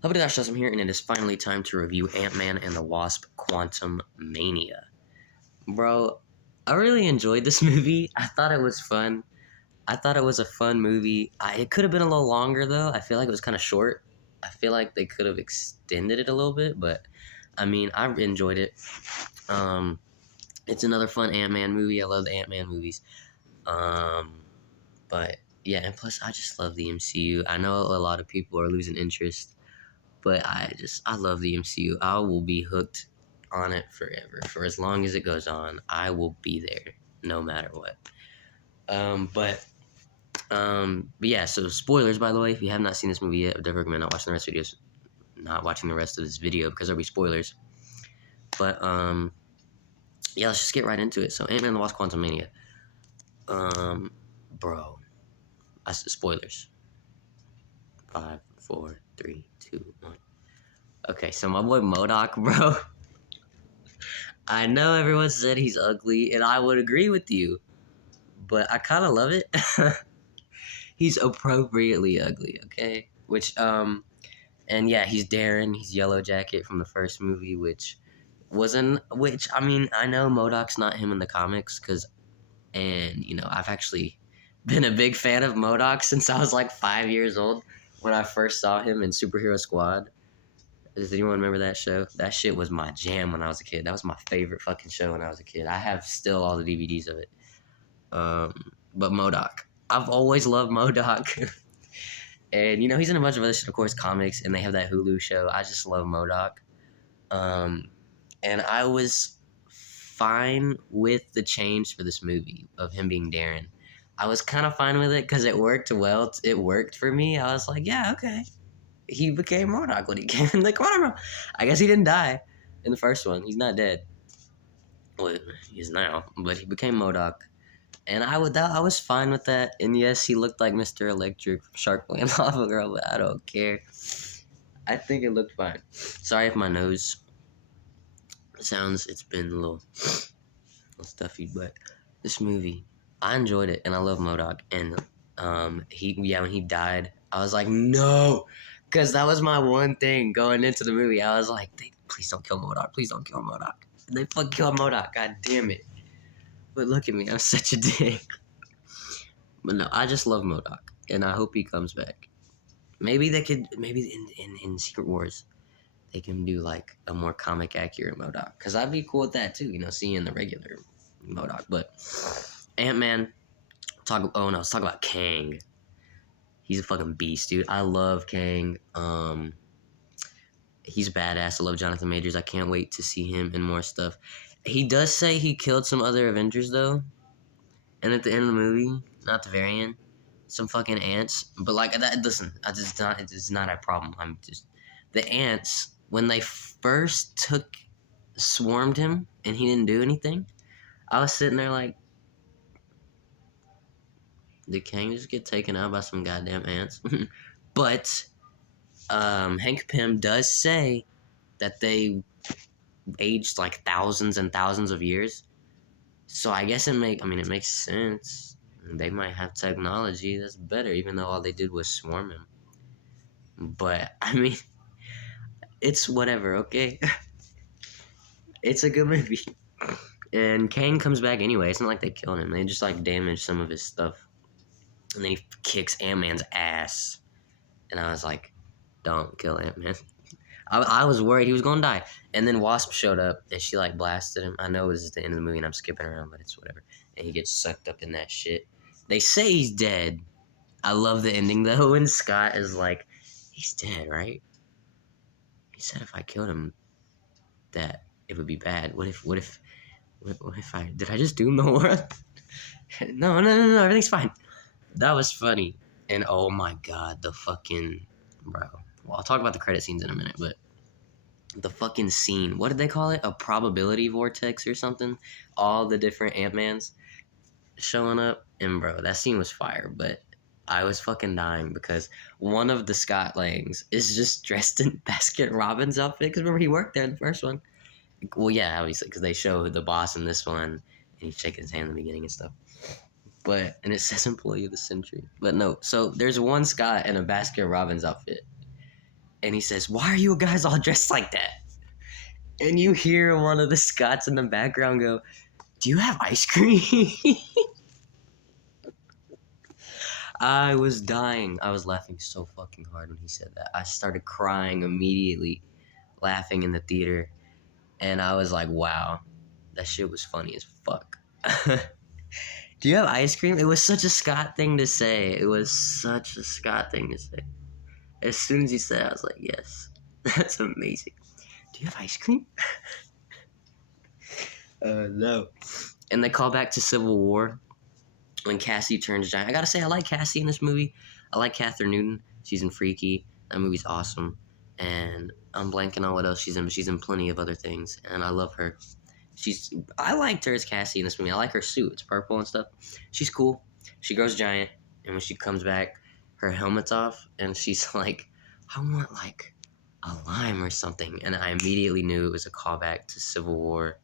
Hello, I'm here, and it is finally time to review Ant-Man and the Wasp: Quantumania. Bro, I really enjoyed this movie. I thought it was fun. I thought it was a fun movie. It could have been a little longer though. I feel like it was kind of short. I feel like they could have extended it a little bit, but I mean, I enjoyed it. Um, it's another fun Ant-Man movie. I love the Ant-Man movies. Um, but yeah, and plus I just love the MCU. I know a lot of people are losing interest. But I love the MCU. I will be hooked on it forever. For as long as it goes on, I will be there no matter what. But yeah, so spoilers, by the way. If you have not seen this movie yet, I would definitely recommend not watching the rest of this video because there'll be spoilers. But yeah, let's just get right into it. So Ant-Man and the Wasp: Quantumania. Bro, spoilers. 5, 4, 3, 2, 1. Okay, so my boy MODOK, bro. I know everyone said he's ugly, and I would agree with you, but I kind of love it. He's appropriately ugly, okay? And yeah, he's Darren. He's Yellow Jacket from the first movie, I mean, I know MODOK's not him in the comics, and I've actually been a big fan of MODOK since I was like 5 years old when I first saw him in Superhero Squad. Does anyone remember that show? That shit was my jam when I was a kid. That was my favorite fucking show when I was a kid. I have still all the DVDs of it. But MODOK. I've always loved MODOK. And, he's in a bunch of other shit, of course, comics, and they have that Hulu show. I just love MODOK. And I was fine with the change for this movie of him being Darren. I was kind of fine with it because it worked well. It worked for me. I was like, yeah, okay. He became MODOK when he came in the corner. I guess he didn't die in the first one. He's not dead. Well, he is now, but he became MODOK. And I was fine with that. And yes, he looked like Mr. Electric from Shark Boy and Lava Girl, but I don't care. I think it looked fine. Sorry if my nose it's been a little stuffy, but this movie, I enjoyed it, and I love MODOK. And when he died, I was like, no, because that was my one thing going into the movie. I was like, please don't kill MODOK, please don't kill MODOK. And they fucking killed MODOK, god damn it. But look at me, I'm such a dick. But no, I just love MODOK, and I hope he comes back. Maybe in Secret Wars, they can do like a more comic accurate MODOK, because I'd be cool with that too, seeing the regular MODOK. But Ant-Man, let's talk about Kang. He's a fucking beast, dude. I love Kang. He's badass. I love Jonathan Majors. I can't wait to see him in more stuff. He does say he killed some other Avengers though, and at the end of the movie, not the very end, some fucking ants. But like that, listen, it's not a problem. The ants when they first swarmed him and he didn't do anything. I was sitting there like, did Kang just get taken out by some goddamn ants? But Hank Pym does say that they aged like thousands and thousands of years. So I guess it makes sense. They might have technology that's better, even though all they did was swarm him. But I mean, it's whatever, okay? It's a good movie. And Kang comes back anyway. It's not like they killed him. They just like damaged some of his stuff. And then he kicks Ant-Man's ass. And I was like, don't kill Ant-Man. I was worried he was going to die. And then Wasp showed up, and she, like, blasted him. I know it was at the end of the movie, and I'm skipping around, but it's whatever. And he gets sucked up in that shit. They say he's dead. I love the ending, though, and Scott is like, he's dead, right? He said if I killed him, that it would be bad. What if did I just doom the world? No, everything's fine. That was funny. And oh my god, the fucking, bro. Well, I'll talk about the credit scenes in a minute, but the fucking scene, what did they call it? A probability vortex or something? All the different Ant-Mans showing up. And bro, that scene was fire, but I was fucking dying because one of the Scott Langs is just dressed in Baskin Robbins outfit. Because remember, he worked there in the first one. Well, yeah, obviously, because they show the boss in this one, and he's shaking his hand in the beginning and stuff. And it says Employee of the Century. But no, so there's one Scott in a Baskin Robbins outfit. and he says, "Why are you guys all dressed like that?" And you hear one of the Scots in the background go, "Do you have ice cream?" I was dying. I was laughing so fucking hard when he said that. I started crying immediately, laughing in the theater. And I was like, wow, that shit was funny as fuck. Do you have ice cream? It was such a Scott thing to say. It was such a Scott thing to say. As soon as he said it, I was like, yes, that's amazing. Do you have ice cream? No. And they call back to Civil War when Cassie turns giant. I gotta say, I like Cassie in this movie. I like Catherine Newton. She's in Freaky. That movie's awesome. And I'm blanking on what else she's in, but she's in plenty of other things. And I love her. I liked her as Cassie in this movie. I like her suit. It's purple and stuff. She's cool. She grows giant, and when she comes back, her helmet's off, and she's like, I want like a lime or something. And I immediately knew it was a callback to Civil War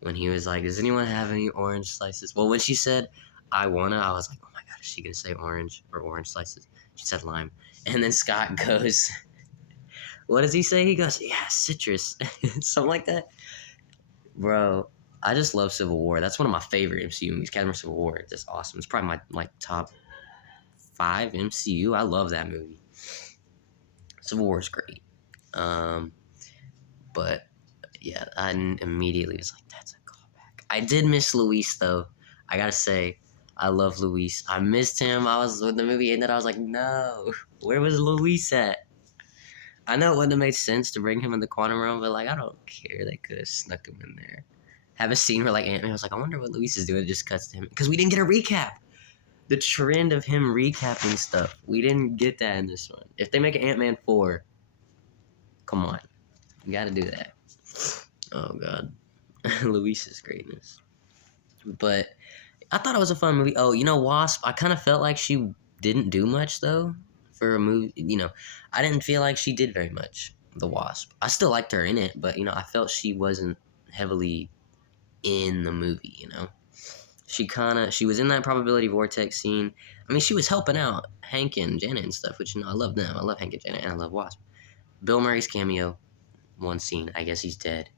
when he was like, does anyone have any orange slices? Well, when she said, I wanna, I was like, oh my god, is she gonna say orange or orange slices? She said lime. And then Scott goes, what does he say? He goes, yeah, citrus. Something like that. Bro, I just love Civil War. That's one of my favorite MCU movies. Captain Civil War. It's just awesome. It's probably my like top 5 MCU. I love that movie. Civil War is great. But yeah, I immediately was like, that's a callback. I did miss Luis though. I gotta say, I love Luis. I missed him. I was when the movie ended. I was like, no, where was Luis at? I know it wouldn't have made sense to bring him in the quantum realm, but like, I don't care. They could have snuck him in there. Have a scene where like Ant-Man was like, I wonder what Luis is doing. It just cuts to him because we didn't get a recap. The trend of him recapping stuff, we didn't get that in this one. If they make an Ant-Man 4, come on, you got to do that. Oh god, Luis's greatness. But I thought it was a fun movie. Oh, you know, Wasp. I kind of felt like she didn't do much though for a movie. You know, I didn't feel like she did very much. The Wasp. I still liked her in it, but you know, I felt she wasn't heavily in the movie. You know, she was in that probability vortex scene. I mean, she was helping out Hank and Janet and stuff, which you know, I love them. I love Hank and Janet, and I love Wasp. Bill Murray's cameo, one scene. I guess he's dead.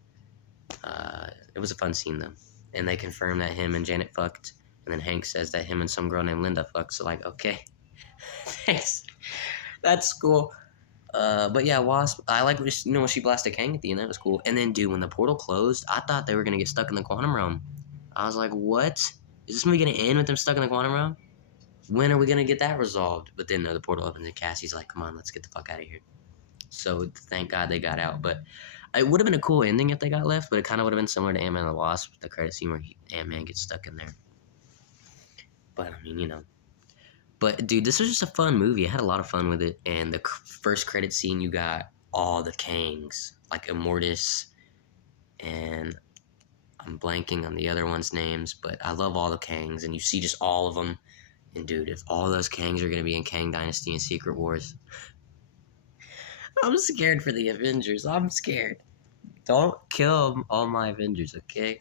It was a fun scene though, and they confirmed that him and Janet fucked. And then Hank says that him and some girl named Linda fucked. So like, okay, thanks. That's cool. But yeah, Wasp. I like when she blasted Kang at the end. That was cool. And then, dude, when the portal closed, I thought they were gonna get stuck in the quantum realm. I was like, what? Is this movie gonna end with them stuck in the quantum realm? When are we gonna get that resolved? But then the portal opens and Cassie's like, come on, let's get the fuck out of here. So thank God they got out. But it would have been a cool ending if they got left. But it kind of would have been similar to Ant-Man and the Wasp, the credit scene where Ant-Man gets stuck in there. But I mean, you know. But dude, this was just a fun movie. I had a lot of fun with it. And the first credit scene, you got all the Kangs, like Immortus, and I'm blanking on the other ones' names, but I love all the Kangs, and you see just all of them. And dude, if all those Kangs are gonna be in Kang Dynasty and Secret Wars, I'm scared for the Avengers. I'm scared. Don't kill all my Avengers, okay?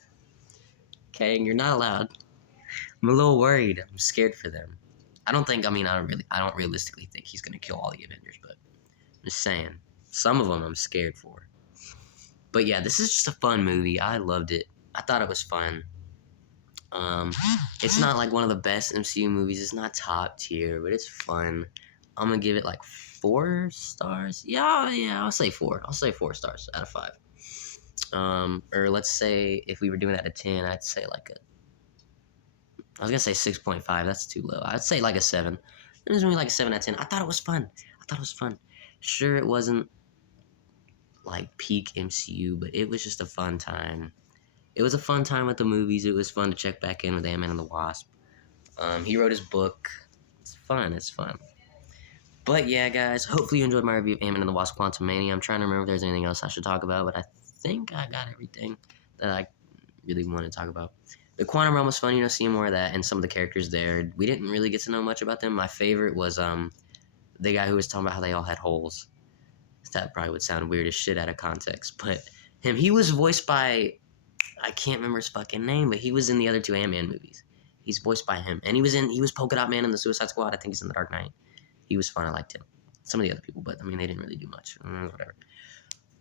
Kang, you're not allowed. I'm a little worried. I'm scared for them. I don't realistically think he's gonna kill all the Avengers, but I'm just saying, some of them I'm scared for. But yeah, this is just a fun movie. I loved it. I thought it was fun. It's not like one of the best MCU movies. It's not top tier, but it's fun. I'm gonna give it like 4 stars. Yeah, I'll say 4. I'll say 4 stars out of 5. Or let's say if we were doing that at 10, I'd say like I was gonna say 6.5. That's too low. I'd say like a 7. It was maybe like a 7 out of 10. I thought it was fun. Sure, it wasn't like peak MCU, but it was just a fun time. It was a fun time at the movies. It was fun to check back in with Ant-Man and the Wasp. He wrote his book. It's fun. But yeah, guys, hopefully you enjoyed my review of Ant-Man and the Wasp: Quantumania. I'm trying to remember if there's anything else I should talk about, but I think I got everything that I really want to talk about. The Quantum Realm was fun, seeing more of that and some of the characters there. We didn't really get to know much about them. My favorite was the guy who was talking about how they all had holes. That probably would sound weird as shit out of context, but he was voiced by, I can't remember his fucking name, but he was in the other 2 Ant-Man movies. He's voiced by him, and he was Polka Dot Man in the Suicide Squad. I think he's in the Dark Knight. He was fun. I liked him. some of the other people, but I mean, they didn't really do much. Whatever.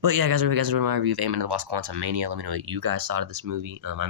But yeah, guys, my review of Ant-Man and the Wasp: Quantumania. Let me know what you guys thought of this movie. I know